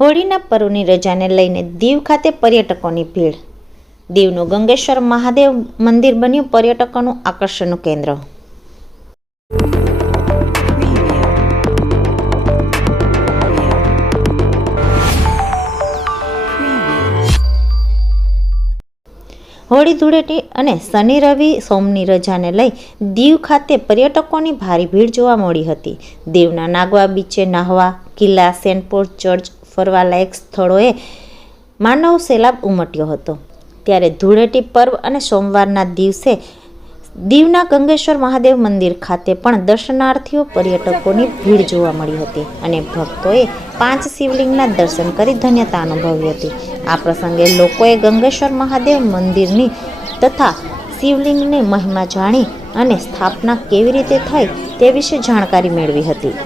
હોળીના પર્વની રજાને લઈને દીવ ખાતે પર્યટકોની ભીડ। દીવનું ગંગેશ્વર મહાદેવ મંદિર બન્યું પર્યટકોનું આકર્ષણનું કેન્દ્ર। હોળી ધૂળેટી અને શનિ રવિ સોમની રજાને લઈ દીવ ખાતે પર્યટકોની ભારે ભીડ જોવા મળી હતી। દીવના નાગવા બીચે નાહવા, કિલ્લા, સેનપોર ચર્ચ ફરવાલાયક સ્થળોએ માનવ સૈલાબ ઉમટ્યો હતો। ત્યારે ધૂળેટી પર્વ અને સોમવારના દિવસે દીવના ગંગેશ્વર મહાદેવ મંદિર ખાતે પણ દર્શનાર્થીઓ પર્યટકોની ભીડ જોવા મળી હતી અને ભક્તોએ 5 શિવલિંગના દર્શન કરી ધન્યતા અનુભવી હતી। આ પ્રસંગે લોકોએ ગંગેશ્વર મહાદેવ મંદિરની તથા શિવલિંગની મહિમા જાણી અને સ્થાપના કેવી રીતે થઈ તે વિશે જાણકારી મેળવી હતી।